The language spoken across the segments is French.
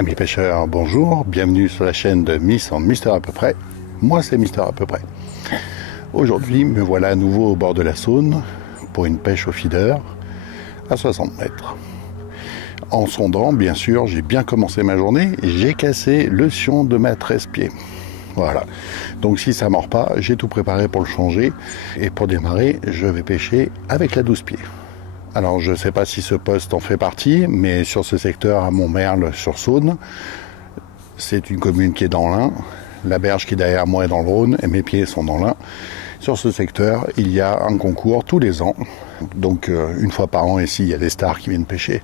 Amis pêcheurs, bonjour, bienvenue sur la chaîne de Mister à peu près. Moi c'est Mister à peu près. Aujourd'hui me voilà à nouveau au bord de la Saône pour une pêche au feeder à 60 mètres. En sondant, bien sûr, j'ai bien commencé ma journée et j'ai cassé le sion de ma 13 pieds. Voilà, donc si ça mord pas, j'ai tout préparé pour le changer et pour démarrer, je vais pêcher avec la 12 pieds. Alors je ne sais pas si ce poste en fait partie, mais sur ce secteur à Montmerle sur Saône, c'est une commune qui est dans l'Ain, la berge qui est derrière moi est dans le Rhône et mes pieds sont dans l'Ain. Sur ce secteur, il y a un concours tous les ans, donc une fois par an ici, il y a des stars qui viennent pêcher.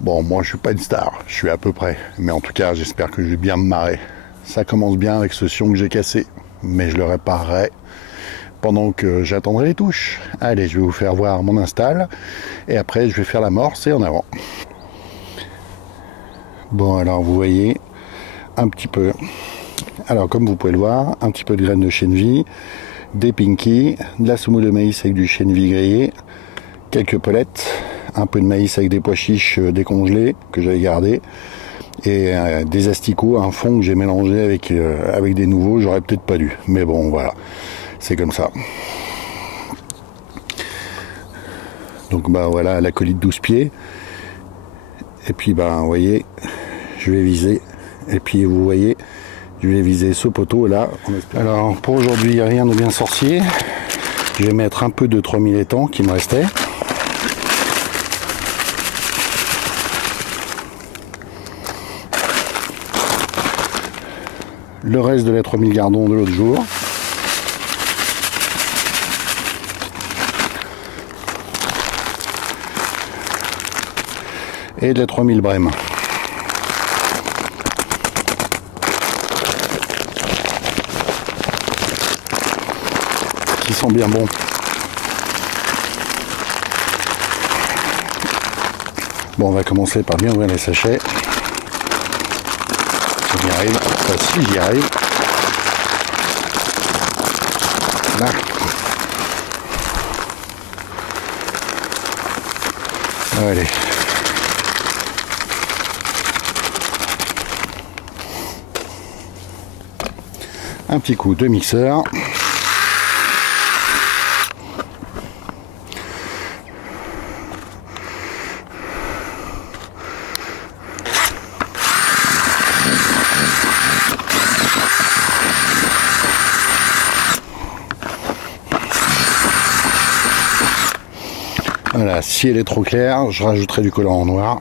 Bon, moi je suis pas une star, je suis à peu près, mais en tout cas j'espère que je vais bien me marrer. Ça commence bien avec ce sion que j'ai cassé, mais je le réparerai pendant que j'attendrai les touches. Allez, je vais vous faire voir mon install et après je vais faire l'amorce et en avant. Bon, alors vous voyez un petit peu, alors comme vous pouvez le voir, un petit peu de graines de chènevis, des pinkies, de la semoule de maïs avec du chènevis grillé, quelques polettes, un peu de maïs avec des pois chiches décongelés que j'avais gardés et des asticots, un fond que j'ai mélangé avec des nouveaux, j'aurais peut-être pas dû, mais bon voilà, c'est comme ça. Donc bah voilà la colite 12 pieds et puis bah vous voyez je vais viser et puis vous voyez je vais viser ce poteau là. Alors pour aujourd'hui rien de bien sorcier, je vais mettre un peu de 3000 étangs qui me restait. Le reste de la 3000 gardons de l'autre jour. Et de la 3000 brèmes. Qui sont bien bons. Bon, on va commencer par bien ouvrir les sachets. Si j'y arrive, enfin si j'y arrive. Là. Allez. Un petit coup de mixeur. Voilà, si elle est trop claire, je rajouterai du colorant noir.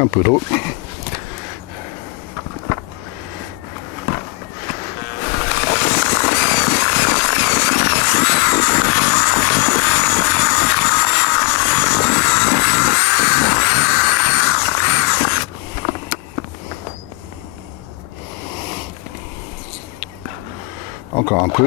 Un peu d'eau. Encore un peu.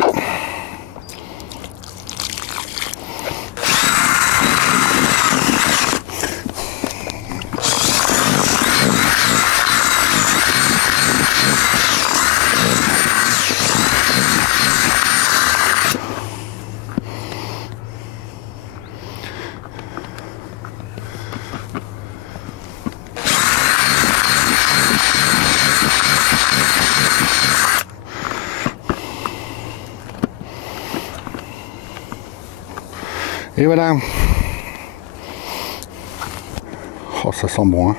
Et voilà. Oh, ça sent bon, hein.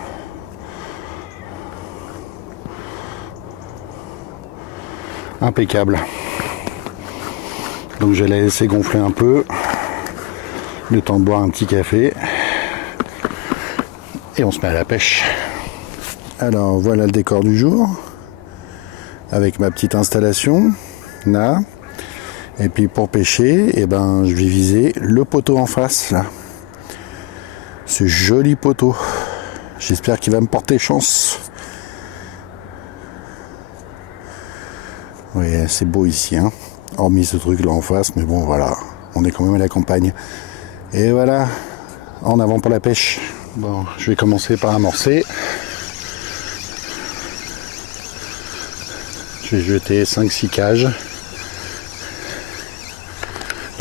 Impeccable. Donc je vais la laisser gonfler un peu. Le temps de boire un petit café. Et on se met à la pêche. Alors voilà le décor du jour. Avec ma petite installation. Là. Et puis pour pêcher, eh ben, je vais viser le poteau en face, là. Ce joli poteau. J'espère qu'il va me porter chance. Oui, c'est beau ici, hein. Hormis ce truc là en face, mais bon, voilà. On est quand même à la campagne. Et voilà, en avant pour la pêche. Bon, je vais commencer par amorcer. Je vais jeter 5-6 cages.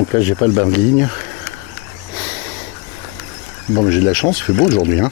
Donc Donc là j'ai pas le bain de ligne. Bon mais j'ai de la chance, il fait beau aujourd'hui hein.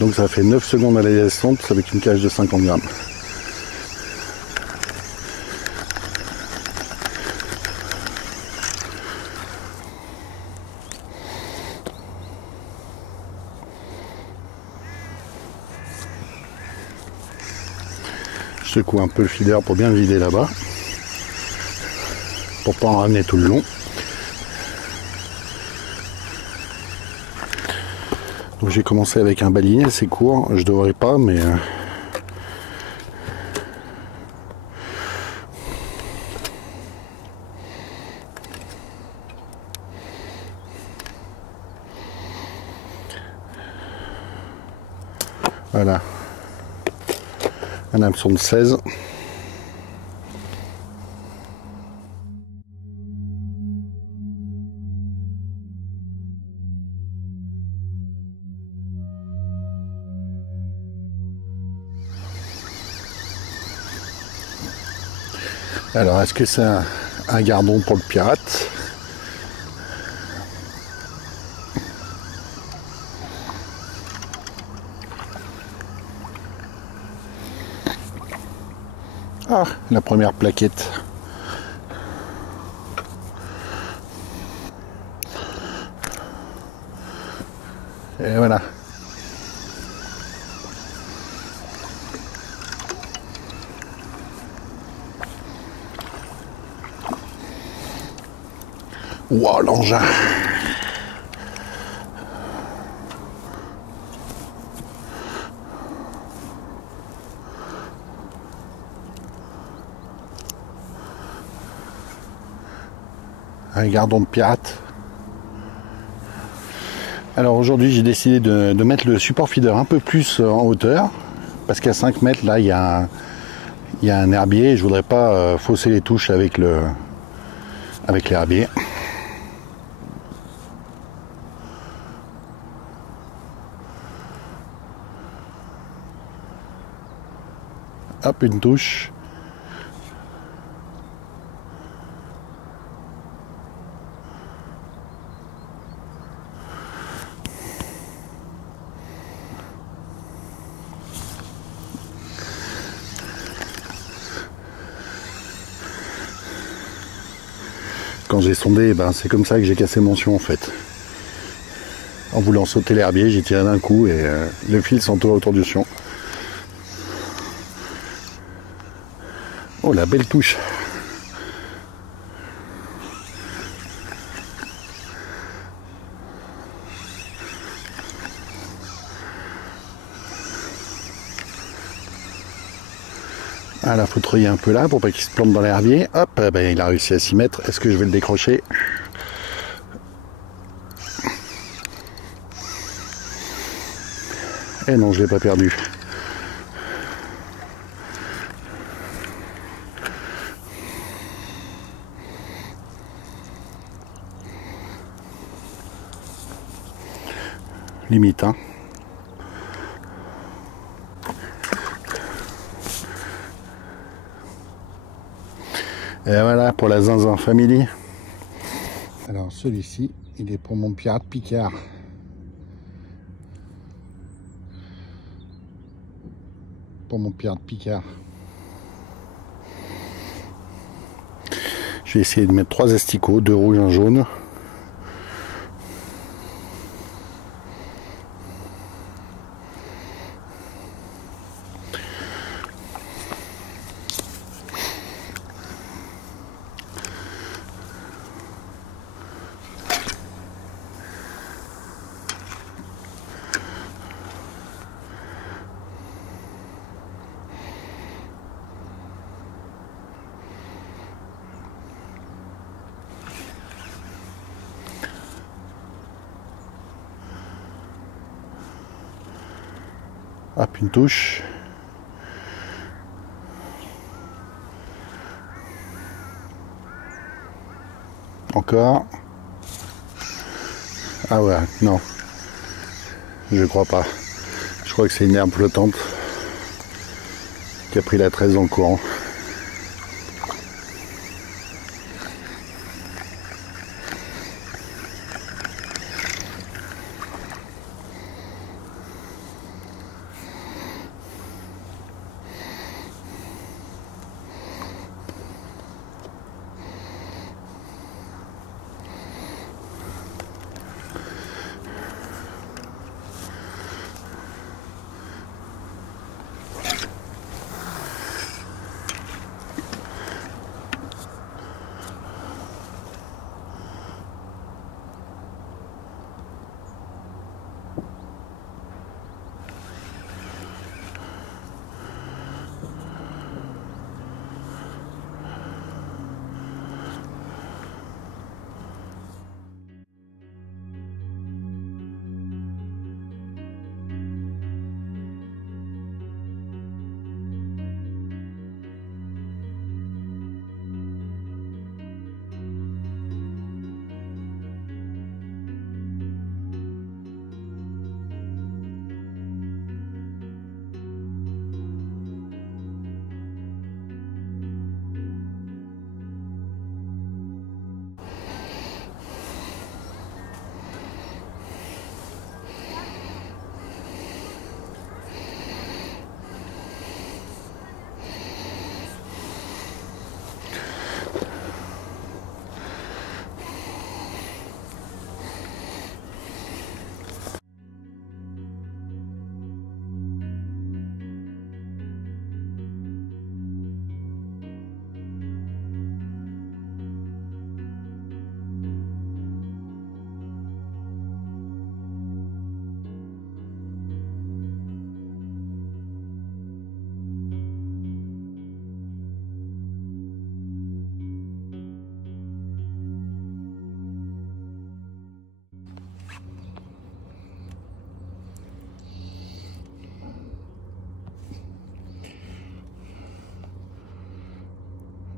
Donc ça fait 9 secondes à la descente avec une cage de 50 grammes. Je secoue un peu le feeder pour bien le vider là-bas. Pour pas en ramener tout le long. Donc j'ai commencé avec un balinier assez court, je devrais pas mais voilà, un hameçon de 16. Alors, est-ce que c'est un gardon pour le pirate? Ah, la première plaquette. Et voilà. Wow, l'engin. Un gardon de pirate. Alors aujourd'hui j'ai décidé de mettre le support feeder un peu plus en hauteur parce qu'à 5 mètres là il y a un herbier et je voudrais pas fausser les touches avec l'herbier. Hop, une touche. Quand j'ai sondé, ben, c'est comme ça que j'ai cassé mon sion en fait. En voulant sauter l'herbier, j'ai tiré d'un coup et le fil s'entoure autour du sion. Oh la belle touche. Ah là, faut treuiller un peu là pour pas qu'il se plante dans l'herbier. Hop, ben, il a réussi à s'y mettre. Est-ce que je vais le décrocher? Eh non, je l'ai pas perdu. Limite, hein. Et voilà pour la Zinzin Family. Alors celui-ci, il est pour mon pirate Picard. Pour mon pirate Picard. Je vais essayer de mettre 3 asticots, 2 rouges, 1 jaune. Hop, une touche. Encore. Ah ouais, non. Je crois pas. Je crois que c'est une herbe flottante qui a pris la tresse dans le courant.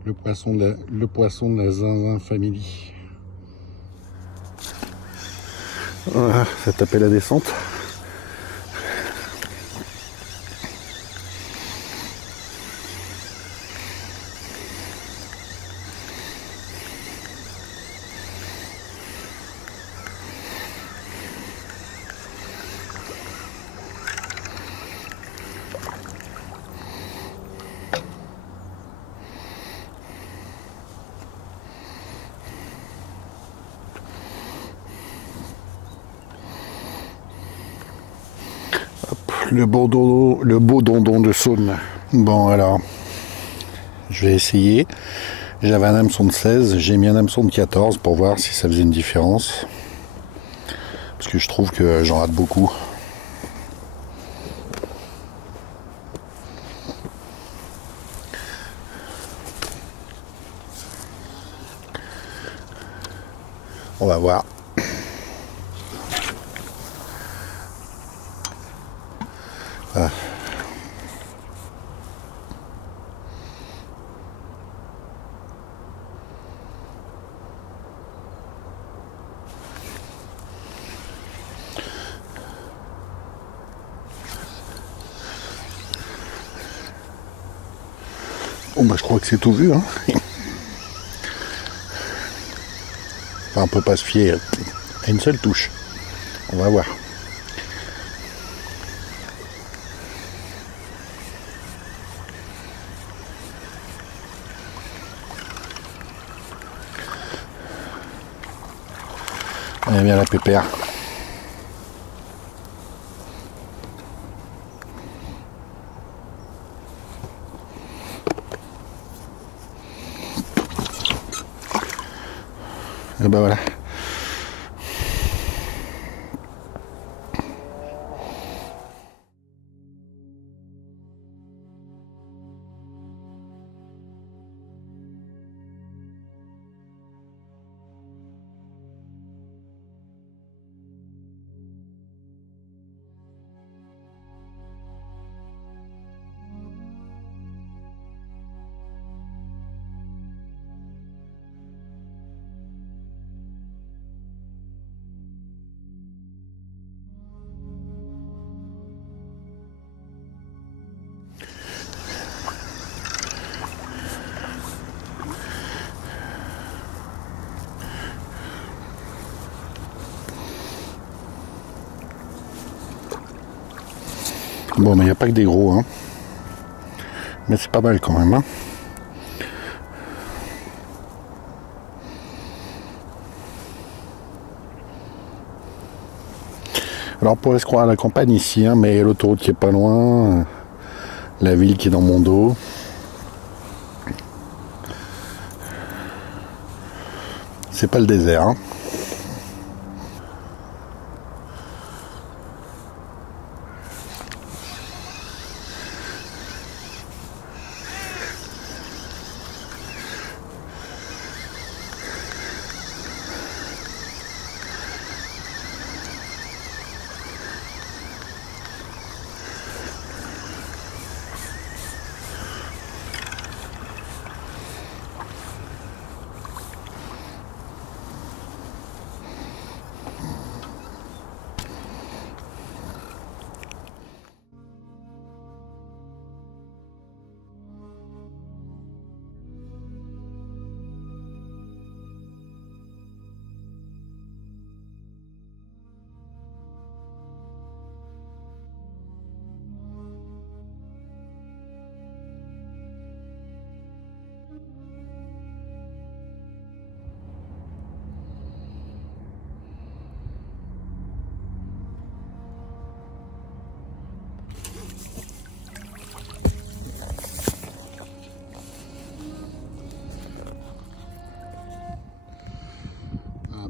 Le poisson de la Zinzin Family. Voilà, ça tapait la descente. Le beau dondon de Saône. Bon alors, je vais essayer. J'avais un hameçon de 16, j'ai mis un hameçon de 14 pour voir si ça faisait une différence. Parce que je trouve que j'en rate beaucoup. On va voir. Ah. Bon bah je crois que c'est tout vu, hein. Enfin, on peut pas se fier à une seule touche. On va voir. Allez bien la pépère. Et ben voilà. Bon, mais il n'y a pas que des gros, hein. Mais c'est pas mal quand même, hein. Alors on pourrait se croire à la campagne ici, hein, mais l'autoroute qui est pas loin, la ville qui est dans mon dos. C'est pas le désert, hein.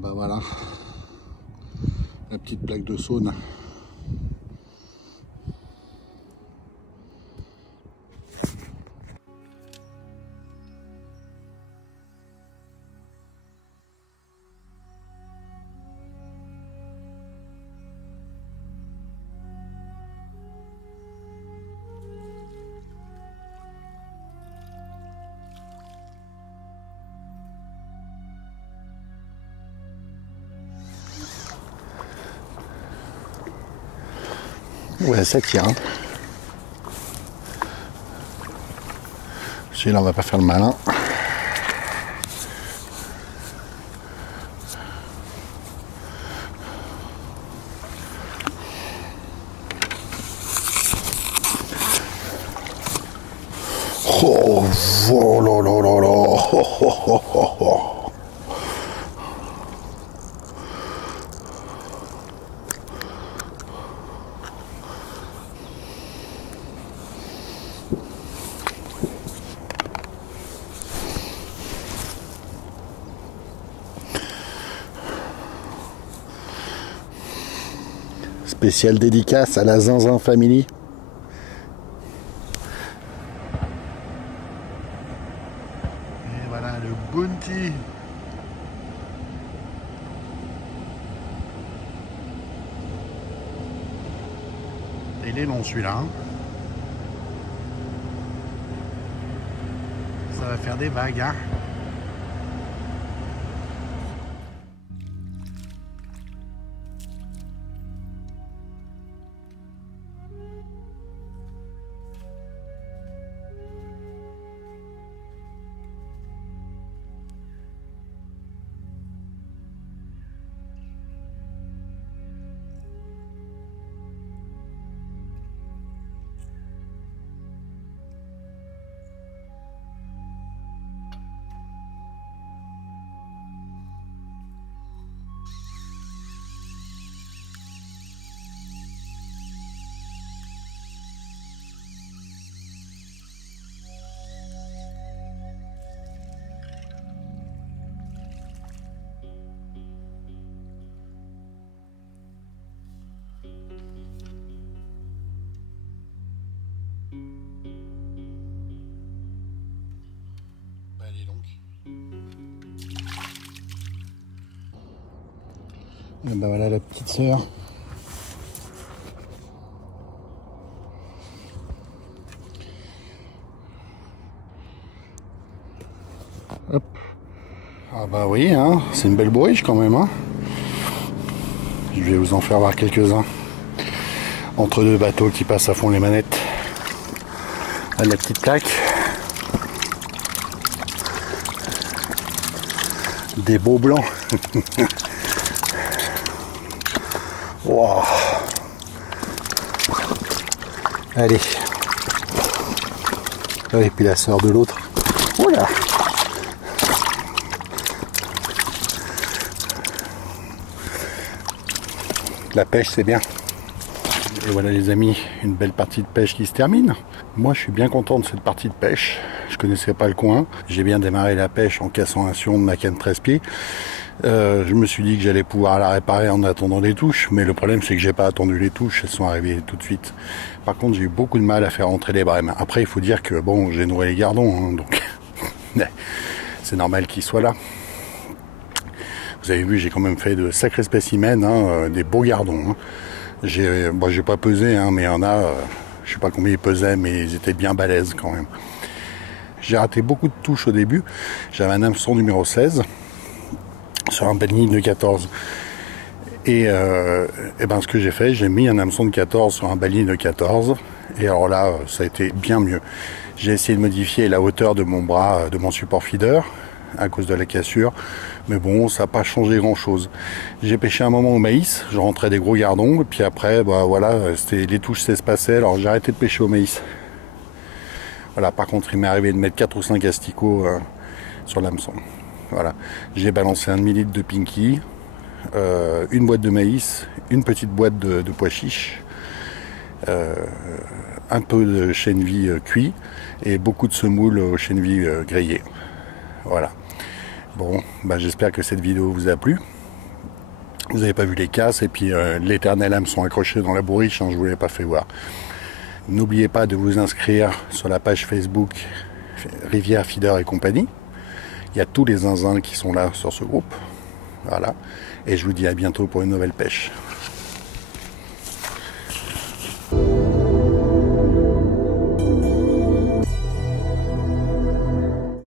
Bah voilà, la petite plaque de Saône. Ouais, ça tient. Celui-là, on va pas faire le malin. Oh, oh là là là là. Oh, oh, oh, oh, oh. Spéciale dédicace à la Zinzin Family. Et voilà le Bounty. Il est long celui-là. Hein. Ça va faire des vagues. Hein. Et ben voilà la petite sœur. Hop. Ah bah oui, hein, c'est une belle bourriche quand même. Hein. Je vais vous en faire voir quelques-uns. Entre deux bateaux qui passent à fond les manettes. Ah, la petite plaque. Des beaux blancs. Wow. Allez. Et puis la sœur de l'autre. Oula. La pêche, c'est bien. Et voilà les amis, une belle partie de pêche qui se termine. Moi je suis bien content de cette partie de pêche. Je connaissais pas le coin. J'ai bien démarré la pêche en cassant un sion de ma canne 13 pieds. Je me suis dit que j'allais pouvoir la réparer en attendant les touches, mais le problème c'est que j'ai pas attendu les touches, elles sont arrivées tout de suite. Par contre j'ai eu beaucoup de mal à faire rentrer les brèmes. Après il faut dire que bon, j'ai nourri les gardons, hein, donc c'est normal qu'ils soient là. Vous avez vu, j'ai quand même fait de sacrés spécimens, hein, des beaux gardons. Hein. J'ai pas pesé, hein, mais il y en a, je sais pas combien ils pesaient, mais ils étaient bien balèzes quand même. J'ai raté beaucoup de touches au début. J'avais un hameçon numéro 16 sur un baline de 14. Et ben ce que j'ai fait, j'ai mis un hameçon de 14 sur un baline de 14. Et alors là, ça a été bien mieux. J'ai essayé de modifier la hauteur de mon bras, de mon support feeder, à cause de la cassure. Mais bon, ça n'a pas changé grand chose. J'ai pêché un moment au maïs, je rentrais des gros gardons, et puis après, bah voilà, les touches s'espaçaient, alors j'ai arrêté de pêcher au maïs. Voilà, par contre, il m'est arrivé de mettre 4 ou 5 asticots sur l'hameçon. Voilà, j'ai balancé un demi-litre de pinky, une boîte de maïs, une petite boîte de pois chiches, un peu de chènevis cuit et beaucoup de semoule au chènevis grillé. Voilà. Bon, bah j'espère que cette vidéo vous a plu. Vous n'avez pas vu les casses et puis l'éternel hameçon accroché dans la bourriche, hein, je ne vous l'ai pas fait voir. N'oubliez pas de vous inscrire sur la page Facebook Rivière Feeder et compagnie. Il y a tous les zinzins qui sont là sur ce groupe. Voilà. Et je vous dis à bientôt pour une nouvelle pêche.